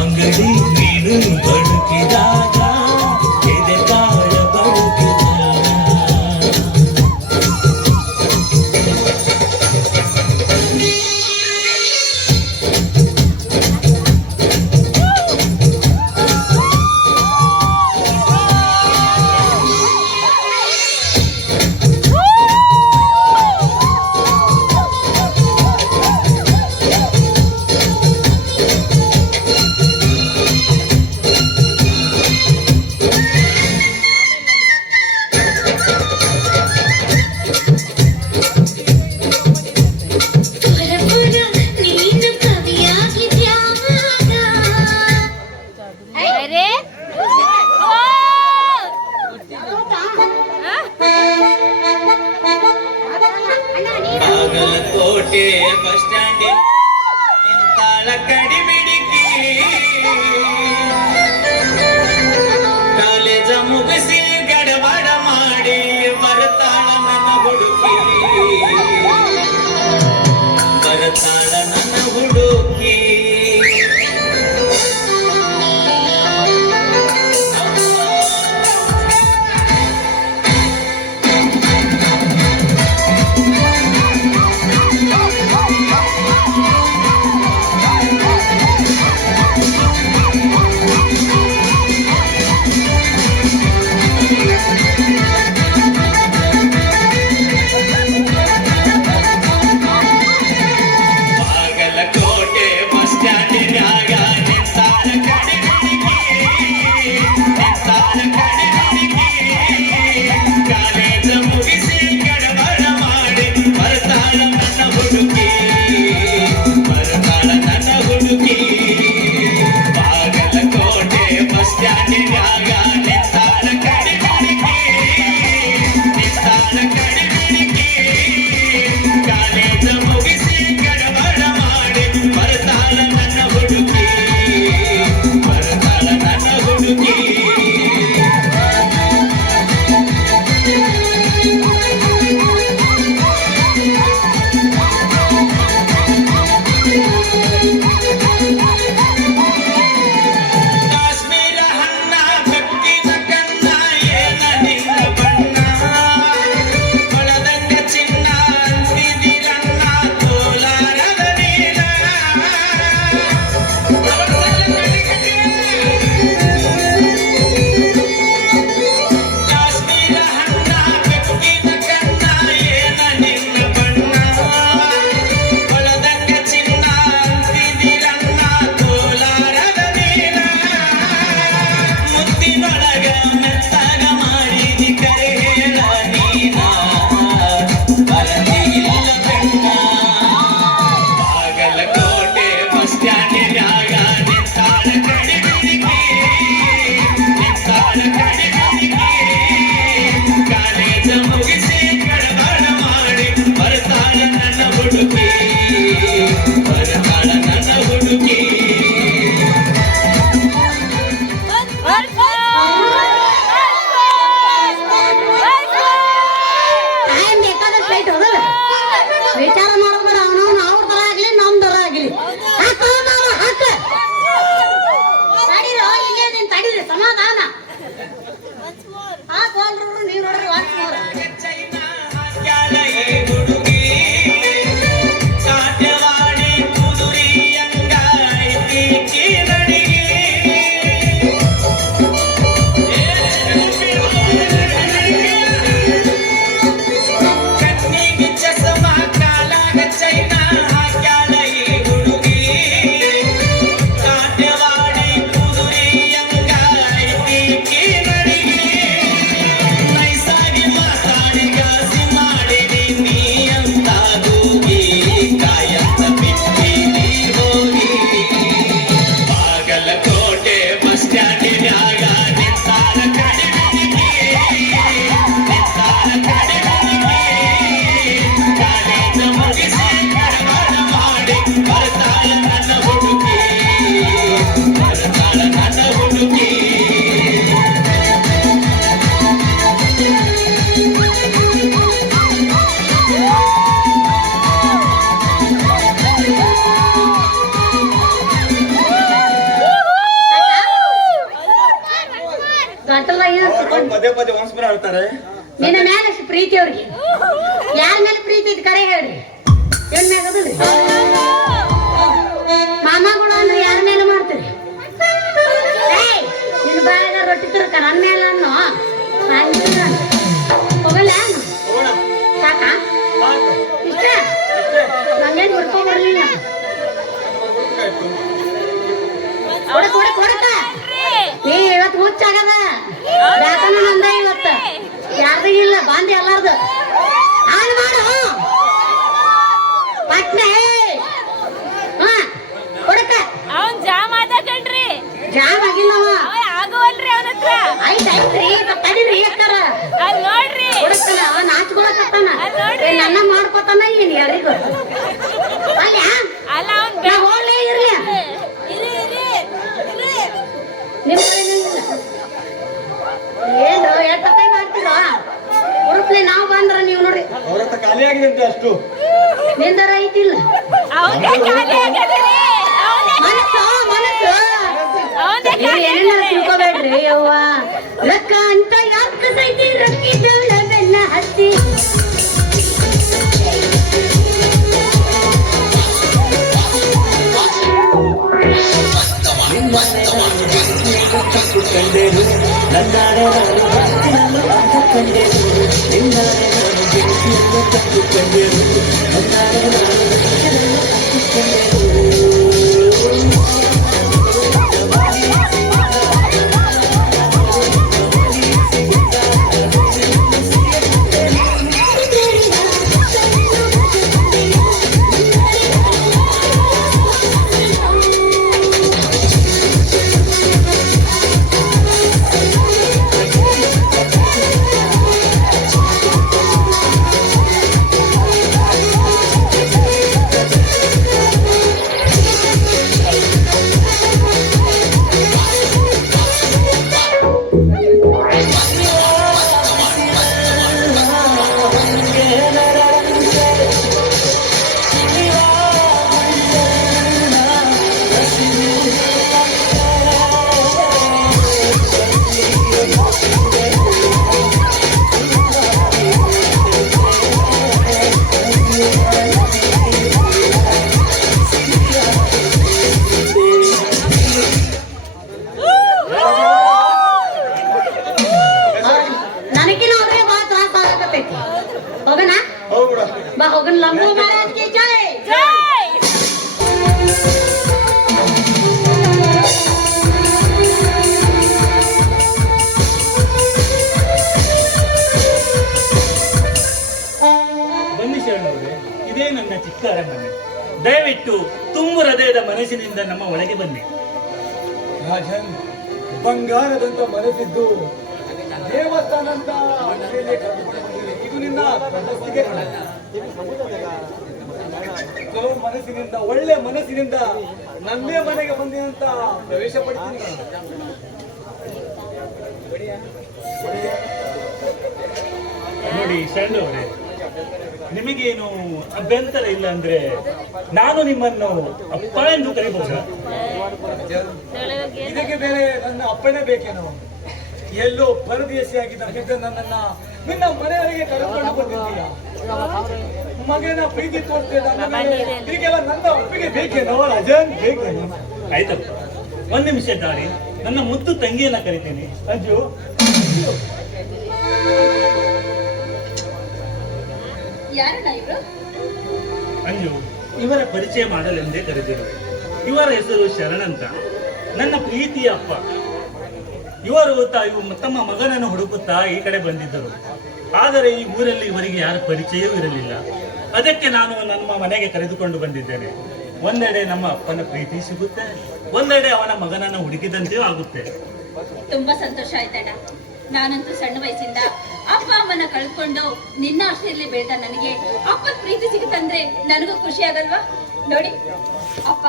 ಅಂಗಡಿ ನೀನು ಬಳುಕಿದಾಗ ಎದೆ ತಾಳ ಬಳುಕಿದಾಗ ನೀನು ಕವಿಯಾಗಿದ್ಯಾವಾಗ ಬಾಗಲಕೋಟೆ ಬಸ್ ಸ್ಟ್ಯಾಂಡ್ ನಿಂತಾಳ ಕಡಿಬಿಡಿಕಿ ಕಾಲೇಜ ಮುಗಿಸಿ ಗಡಬಡ ಮಾಡಿ ಬರ್ತಾಳ ನನ್ನ ಹುಡುಕಿ ಬರ್ತಾಳ ನನ್ನ ಹುಡುಕಿ. ರೈಟ್ ಹೌದಲ್ಲ? ವಿಚಾರ ಮಾಡೋದ್ರ ಅವನವನು ಅವ್ರ ದರ ಆಗ್ಲಿ ನಮ್ ದರ ಆಗ್ಲಿ ಹಾಕ ತಡೀರೋ ಇಲ್ಲೇ ನೀನ್ ತಡೀರಿ ಸಮಾಧಾನ ಹಾಕೋಲ್ರು ನೀವ್ ನೋಡ್ರಿ ವಾಚ್ ನೋಡ್ರಿ ಪದೇ ಪದೇ ಒಂದ್ಸ್ಬರ ಹೇಳ್ತಾರೆ. ನಿನ್ನ ಮೇಲೆ ಎಷ್ಟು ಪ್ರೀತಿ ಅವ್ರಿಗೆ? ಯಾರ ಮೇಲೆ ಪ್ರೀತಿ ಇದ್ ಕರೆ ಹೇಳ್ರಿ. ಏನ್ ಮ್ಯಾಗದ್ರಿ ಮಾಮಗಳು ಅಂದ್ರೆ ಯಾರ ಮೇಲೆ ಮಾಡ್ತೀರಿ? ನಿನ್ನ ಬಾಯಾಗ ರೊಟ್ಟಿ ತರಕ ನನ್ನ ಮೇಲೆ ಅನ್ನೋ ಹೋಗಲ್ಲ ಸಾಕ ಇಷ್ಟ ನಂಗೇನ್ ಹುಡ್ಕೊಂಡ್ ಬರ್ಲಿಲ್ಲ. ಕೊಡಕ್ ಕೊಡಕ್ ಕೊಡಕ ನೀ ಇವತ್ತು ಹುಚ್ಚಾಗದ ಯಾಕಂದ ನಂದ ಇವತ್ತು ಯಾರ್ದು ಇಲ್ಲ ಬಾಂಧಿ ಎಲ್ಲಾರ್ದು ಹಾಳು ಮಾಡು ಪಟ್ನೆ ಹಾ ಕೊಡಕ ಅವನ್ ಜಾಮ್ ಆದ ಕಣ್ರಿ. ಜಾಮ್ ಆಗಿಲ್ಲವ ಆಗುವಲ್ರಿ ಅವನ ಹತ್ರ. ಐತ್ರಿ ತಡೀರಿ ಯಾಕಾರ ಅಲ್ಲಿ ನೋಡ್ರಿ ಕೊಡಕ್ಕಲ್ಲ ಅವ ನಾಚ್ಕೊಳಕತ್ತಾನ ನನ್ನ ಮಾಡ್ಕೊತಾನ ಏನ್ ಯಾರಿಗೂ ಅಲ್ಲ ಅಲ್ಲ ಅವನ್ ನಾ ಹೋಗ್ಲೇ ಇರ್ಲಿ ನಿಮ್ ಏನು ಎಷ್ಟೇ ಮಾಡ್ತೀರೋ ಹುಡುಕ್ಲಿ ನಾವ್ ಬಂದ್ರ ನೀವ್ ನೋಡ್ರಿ ಅವ್ರ ಹತ್ರ ಖಾಲಿ ಆಗಿದೆ ಅಂತ ಅಷ್ಟು ನಿಂದರ ಐತಿಲ್ಲ ಮನಸ್ಸು ಮನಸ್ಸು ನೀವು ಏನೇನಾರ ತಿಳ್ಕೊಬೇಡ್ರಿ ಯವ್ವ ರೊಕ್ಕ ಅಂತ ಯಾಕೆ ಸೈತಿ ರೊಕ್ಕಿದ್ದವಳ ಬೆನ್ನ ಹತ್ತಿ ಕಂಡೆರು ನನ್ನಾಡೆ ನಾನು ಭಕ್ತಿಯನ್ನು ಕಂಡೆರು ನಿನ್ನಾಡೆ ನಾನು ಬೆಂಕಿಯನ್ನು ಕಟ್ಟುಕೊಂಡೆರು ನನ್ನಾಡೆ ನಾನು ಭಕ್ತಿಯನ್ನು ಕಟ್ಟುಕೊಂಡೆರು ಹೋಗನ್ ಲಂಬು ಮಹಾರಾಜ್ की जय ಬನ್ನಿ ಶರಣವ್ರೆ, ಇದೇ ನನ್ನ ಚಿಕ್ಕ ಅರಮನೆ. ದಯವಿಟ್ಟು ತುಂಬು ಹೃದಯದ ಮನಸ್ಸಿನಿಂದ ನಮ್ಮ ಒಳಗೆ ಬನ್ನಿ. ರಾಜನ್, ಬಂಗಾರದಂತ ಮನಸ್ಸಿದ್ದು ದೇವಸ್ಥಾನ ಅಂತ ಮೇಲೆ ಕರೆದುಕೊಂಡು ಬಂದಿದೆ. ಇದು ನಿನ್ನ ಪ್ರಶಸ್ತಿಗೆ ಕೆಲವು ಮನಸ್ಸಿನಿಂದ, ಒಳ್ಳೆ ಮನಸ್ಸಿನಿಂದ ನನ್ನೇ ಮನೆಗೆ ಬಂದಿನಂತ ಪ್ರವೇಶ ಪಡ್ತೀನಿ. ನೋಡಿ ಶರಣವ್ರೆ, ನಿಮಗೇನು ಅಭ್ಯಂತರ ಇಲ್ಲ ಅಂದ್ರೆ ನಾನು ನಿಮ್ಮನ್ನು ಅಪ್ಪ ಎಂದು ಕರಿಬಹುದಾ? ಇದಕ್ಕೆ ಬೇರೆ ನನ್ನ ಅಪ್ಪನೇ ಬೇಕೇನೋ? ಎಲ್ಲೋ ಪರದೇಶಿಯಾಗಿ ನಂಬಿದ್ದ ನನ್ನನ್ನ ನಿನ್ನ ಮನೆಯವರಿಗೆ ಕರೆದುಕೊಂಡು ಬಂದಿದ್ದೀಯ. ಮಗನ ಪ್ರೀತಿ ತೋರಿಸ್ತಿದ್ದ ಹೀಗೆಲ್ಲ ನನ್ನ ಅಪ್ಪಿಗೆ ಬೇಕೇನೋ ರಾಜನ್? ಬೇಕೇನೋ? ಆಯ್ತಪ್ಪ, ಒಂದ್ ನಿಮಿಷ ದಾರಿ, ನನ್ನ ಮುದ್ದು ತಂಗಿಯನ್ನ ಕರಿತೀನಿ. ಅಜ್ಜು, ಯಾರಣ್ಣ ಇವ್ರು? ಅಂಜು, ಇವರ ಪರಿಚಯ ಮಾಡಲೆಂದೇ ಕರೆದಿರುವೆ. ಇವರ ಹೆಸರು ಶರಣ್ ಅಂತ, ನನ್ನ ಪ್ರೀತಿಯ ಅಪ್ಪ. ಇವರು ತಮ್ಮ ಮಗನನ್ನು ಹುಡುಕುತ್ತಾ ಈ ಕಡೆ ಬಂದಿದ್ದರು. ಆದರೆ ಈ ಊರಲ್ಲಿ ಇವರಿಗೆ ಯಾರ ಪರಿಚಯವೂ ಇರಲಿಲ್ಲ. ಅದಕ್ಕೆ ನಾನು ನಮ್ಮ ಮನೆಗೆ ಕರೆದುಕೊಂಡು ಬಂದಿದ್ದೇನೆ. ಒಂದೆಡೆ ನಮ್ಮ ಅಪ್ಪನ ಪ್ರೀತಿ ಸಿಗುತ್ತೆ, ಒಂದೆಡೆ ಅವನ ಮಗನನ್ನು ಹುಡುಕಿದಂತೆಯೂ ಆಗುತ್ತೆ. ತುಂಬಾ ಸಂತೋಷ ಆಯ್ತಣ್ಣ. ನಾನಂತೂ ಸಣ್ಣ ವಯಸ್ಸಿಂದ ಅಪ್ಪ ಅಮ್ಮನ ಕಳ್ಕೊಂಡು ನಿನ್ನ ಆಶ್ರಯಲ್ಲಿ ಬೆಳೆದ ನನಗೆ ಅಪ್ಪನ ಪ್ರೀತಿ ಸಿಗುತ್ತಂದ್ರೆ ನನಗೂ ಖುಷಿ ಆಗಲ್ವಾ? ನೋಡಿ ಅಪ್ಪ,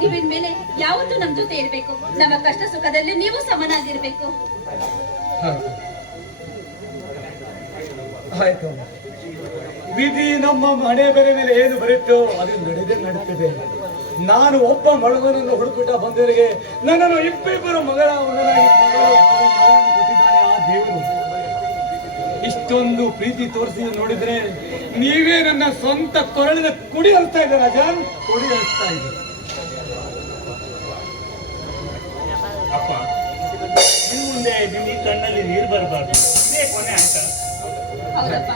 ನೀವಿನ ಮೇಲೆ ಯಾವತ್ತೂ ನಮ್ ಜೊತೆ ಇರ್ಬೇಕು. ನಮ್ಮ ಕಷ್ಟ ಸುಖದಲ್ಲಿ ನೀವು ಸಮನಾಗಿರ್ಬೇಕು. ಆಯ್ತು. ವಿಧಿ ನಮ್ಮ ಮನೆ ಬೇರೆ ಮೇಲೆ ಏನು ಬರುತ್ತೋ ಅದು ನಡೆದೇ ನಡೀತದೆ. ನಾನು ಒಬ್ಬ ಮಗನನ್ನು ಹುಡುಕುಟ ಬಂದವರಿಗೆ ನನ್ನನ್ನು ಇಬ್ಬಿಬ್ಬರು ಮಗಳ ಕೊಟ್ಟಿದ್ದಾನೆ ಆ ದೇವರು. ಇಷ್ಟೊಂದು ಪ್ರೀತಿ ತೋರಿಸಿ ನೋಡಿದ್ರೆ ನೀವೇ ನನ್ನ ಸ್ವಂತ ಕೊರಳಿನ ಕುಡಿ ಹರಿಸ್ತಾ ಇದ್ದಾರೆ ರಾಜನ್, ಕುಡಿ ಹರಿಸ್ತಾ ಇದೆ. ಅಪ್ಪ, ಇನ್ನು ಮುಂದೆ ನಿಮ್ಮ ಈ ಕಣ್ಣಲ್ಲಿ ನೀರು ಬರಬಾರ್ದು. ಇದೇ ಕೊನೆ ಆಯ್ತಾ? ಹೌದಪ್ಪ,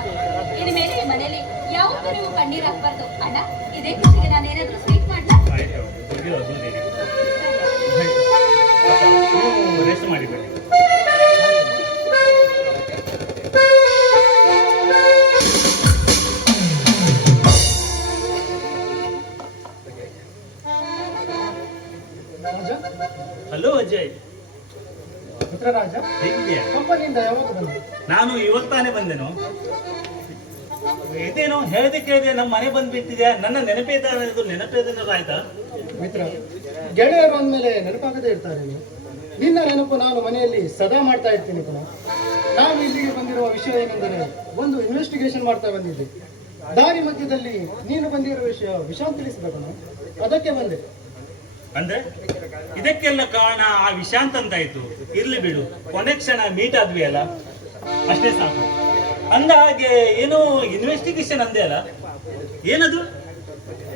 ಇನ್ ಮೇಲೆ ಈ ಮನೇಲಿ ಯಾವತ್ತೂ ನೀವು ಕಣ್ಣೀರ್ ಹಾಕ್ಬಾರ್ದು. ಅಣ್ಣ, ಇದೇ ಖುಷಿಗೆ ನಾನು ಏನಾದ್ರೂ ಸ್ವೀಟ್ ಮಾಡ್ಲಾ? ಆಯ್ತು, ನೀವು ರೆಸ್ಟ್ ಮಾಡಿ ಬನ್ನಿ. ಹಲೋ ಅಜಯ್, ಮಿತ್ರರಾಜ, ಹೇಗಿದೆಯಾ? ಕಂಪನಿಯಿಂದ ಯಾವಾಗ ಬಂದೆ? ನಾನು ಇವತ್ತಾನೆ ಬಂದೆನು. ಇದೇನು ಹೇಳದಕ್ಕೆ ನಮ್ಮ ಮನೆ ಬಂದ್ಬಿಟ್ಟಿದ್ಯಾ? ನನ್ನ ನೆನಪೇದಾದ್ರು ಆಯ್ತಾ? ಮಿತ್ರ, ಗೆಳೆಯರು ಅಂದ್ಮೇಲೆ ನೆನಪಾಗದೇ ಇರ್ತಾರೆ. ನಿನ್ನ ನೆನಪು ನಾನು ಮನೆಯಲ್ಲಿ ಸದಾ ಮಾಡ್ತಾ ಇರ್ತೀನಿ ಕಣ. ನಾನು ಇಲ್ಲಿಗೆ ಬಂದಿರುವ ವಿಷಯ ಏನೆಂದರೆ, ಒಂದು ಇನ್ವೆಸ್ಟಿಗೇಷನ್ ಮಾಡ್ತಾ ಬಂದಿದ್ದೆ. ದಾರಿ ಮಧ್ಯದಲ್ಲಿ ನೀನು ಬಂದಿರೋ ವಿಷಯ ತಿಳಿಸಬೇಕು. ಅದಕ್ಕೆ ಬಂದೆ. ಅಂದ್ರೆ ಇದಕ್ಕೆಲ್ಲ ಕಾರಣ ಆ ವಿಶಾಂತ್ ಅಂತಾಯ್ತು. ಇರ್ಲಿ ಬಿಡು, ಕೊನೆ ಕ್ಷಣ ಮೀಟ್ ಆದ್ವಿ ಅಲ್ಲ, ಅಷ್ಟೇ ಸಾಕು. ಅಂದ ಹಾಗೆ ಏನೋ ಇನ್ವೆಸ್ಟಿಗೇಷನ್ ಅಂದೆ ಅಲ್ಲ, ಏನದು?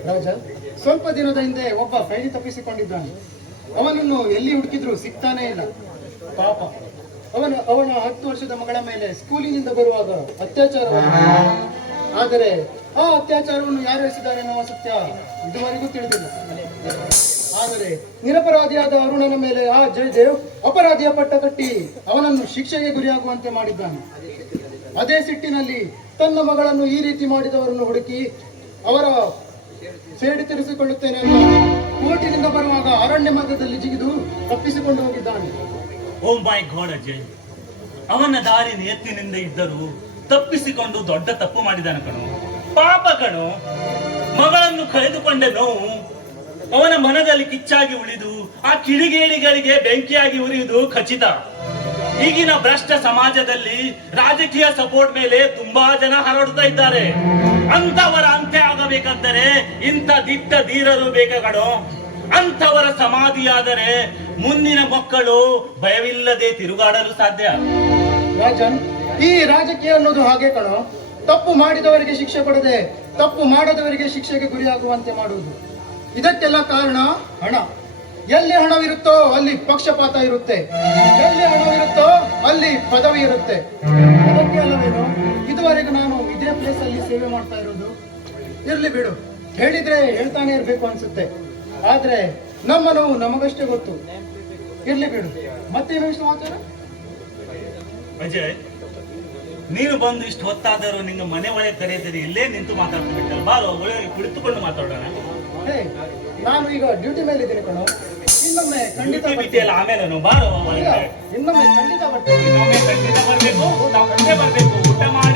ರಾಜ, ಸ್ವಲ್ಪ ದಿನದ ಹಿಂದೆ ಒಬ್ಬ ಕೈದಿ ತಪ್ಪಿಸಿಕೊಂಡಿದ್ದಾನೆ. ಅವನನ್ನು ಎಲ್ಲಿ ಹುಡುಕಿದ್ರು ಸಿಗ್ತಾನೇ ಇಲ್ಲ. ಪಾಪ, ಅವನ 10 ವರ್ಷದ ಮಗಳ ಮೇಲೆ ಸ್ಕೂಲಿನಿಂದ ಬರುವಾಗ ಅತ್ಯಾಚಾರ. ಆದರೆ ಆ ಅತ್ಯಾಚಾರವನ್ನು ಯಾರು ಎಸೆದಿದ್ದಾರೆ ಎನ್ನುವ ಸತ್ಯ ಇದುವರೆಗೂ ತಿಳಿದಿಲ್ಲ. ಆದರೆ ನಿರಪರಾಧಿಯಾದ ಅರುಣನ ಮೇಲೆ ಆ ಜಯದೇವ್ ಅಪರಾಧಿಯ ಪಟ್ಟ ಕಟ್ಟಿ ಅವನನ್ನು ಶಿಕ್ಷೆಗೆ ಗುರಿಯಾಗುವಂತೆ ಮಾಡಿದ್ದಾನೆ. ಅದೇ ಸಿಟ್ಟಿನಲ್ಲಿ ತನ್ನ ಮಗಳನ್ನು ಈ ರೀತಿ ಮಾಡಿದವರನ್ನು ಹುಡುಕಿ ಅವರ ಸೇಡಿ ತೀರಿಸಿಕೊಳ್ಳುತ್ತೇನೆ ಅಂತ ಕೋರ್ಟಿನಿಂದ ಬರುವಾಗ ಅರಣ್ಯ ಮಧ್ಯದಲ್ಲಿ ಜಿಗಿದು ತಪ್ಪಿಸಿಕೊಂಡು ಹೋಗಿದ್ದಾನೆ. ಓ ಮೈ ಗಾಡ್ ಅಜಯ್, ಅವನ ದಾರಿ ನಿಯತ್ತಿನಿಂದ ಇದ್ದರೂ ತಪ್ಪಿಸಿಕೊಂಡು ದೊಡ್ಡ ತಪ್ಪು ಮಾಡಿದಾನ ಕಣೋ. ಪಾಪ ಕಣೋ, ಮಗಳನ್ನು ಕಳೆದುಕೊಂಡ ನೋವು ಅವನ ಮನದಲ್ಲಿ ಕಿಚ್ಚಾಗಿ ಉಳಿದು ಆ ಕಿಡಿಗೇಡಿಗಳಿಗೆ ಬೆಂಕಿಯಾಗಿ ಉರಿಯುವುದು ಖಚಿತ. ಈಗಿನ ಭ್ರಷ್ಟ ಸಮಾಜದಲ್ಲಿ ರಾಜಕೀಯ ಸಪೋರ್ಟ್ ಮೇಲೆ ತುಂಬಾ ಜನ ಹರಡುತ್ತಾ ಇದ್ದಾರೆ. ಅಂತವರ ಅಂತ್ಯ ಆಗಬೇಕಂದರೆ ಇಂಥ ದಿಟ್ಟ ಧೀರರು ಬೇಕಾಗಣೋ. ಅಂಥವರ ಸಮಾಧಿಯಾದರೆ ಮುಂದಿನ ಮಕ್ಕಳು ಭಯವಿಲ್ಲದೆ ತಿರುಗಾಡಲು ಸಾಧ್ಯ. ರಾಜನ್, ಈ ರಾಜಕೀಯ ಅನ್ನೋದು ಹಾಗೆ ಕಣೋ. ತಪ್ಪು ಮಾಡಿದವರಿಗೆ ಶಿಕ್ಷೆ ಕೊಡದೆ ತಪ್ಪು ಮಾಡದವರಿಗೆ ಶಿಕ್ಷೆಗೆ ಗುರಿಯಾಗುವಂತೆ ಮಾಡುವುದು. ಇದಕ್ಕೆಲ್ಲ ಕಾರಣ ಹಣ. ಎಲ್ಲಿ ಹಣವಿರುತ್ತೋ ಅಲ್ಲಿ ಪಕ್ಷಪಾತ ಇರುತ್ತೆ, ಎಲ್ಲಿ ಹಣವಿರುತ್ತೋ ಅಲ್ಲಿ ಪದವಿ ಇರುತ್ತೆ. ಅದಕ್ಕೆ ಅಲ್ಲವೇನು ಇದುವರೆಗೂ ನಾನು ಇದೇ ಪ್ಲೇಸ್ ಅಲ್ಲಿ ಸೇವೆ ಮಾಡ್ತಾ ಇರೋದು. ಇರ್ಲಿ ಬಿಡು, ಹೇಳಿದ್ರೆ ಹೇಳ್ತಾನೆ ಇರ್ಬೇಕು ಅನ್ಸುತ್ತೆ. ಆದ್ರೆ ನಮ್ಮ ನೋವು ನಮಗಷ್ಟೇ ಗೊತ್ತು. ಇರ್ಲಿ ಬಿಡು, ಮತ್ತೇನು ಸಮಾಚಾರ? ಅಜಯ್, ನೀನು ಬಂದು ಇಷ್ಟು ಹೊತ್ತಾದರೂ ನಿನ್ನ ಮನೆ ಒಳಗೆ ಕರೆಯಿದರೆ ಇಲ್ಲೇ ನಿಂತು ಮಾತಾಡ್ತಿಬಿಟ್ಟಲ್ಲ. ಬಾರೋ, ಒಳಗೆ ಕುಳಿತುಕೊಂಡು ಮಾತಾಡೋಣ. ನಾನು ಈಗ ಡ್ಯೂಟಿ ಮೇಲೆ ಇದ್ದೀನಿ ಕಣೋ. ಇನ್ನೊಮ್ಮೆ ಖಂಡಿತ ಬಿಟ್ಟಿಯಲ್ಲ, ಆಮೇಲೆ ಬಾರೋ. ಇನ್ನೊಮ್ಮೆ ಖಂಡಿತ ಬರ್ತೀನಿ. ಇನ್ನೊಮ್ಮೆ ಖಂಡಿತ ಬರ್ಬೇಕು, ನಾವು ಮುಂದೆ ಬರ್ಬೇಕು. ಊಟ ಮಾಡಿ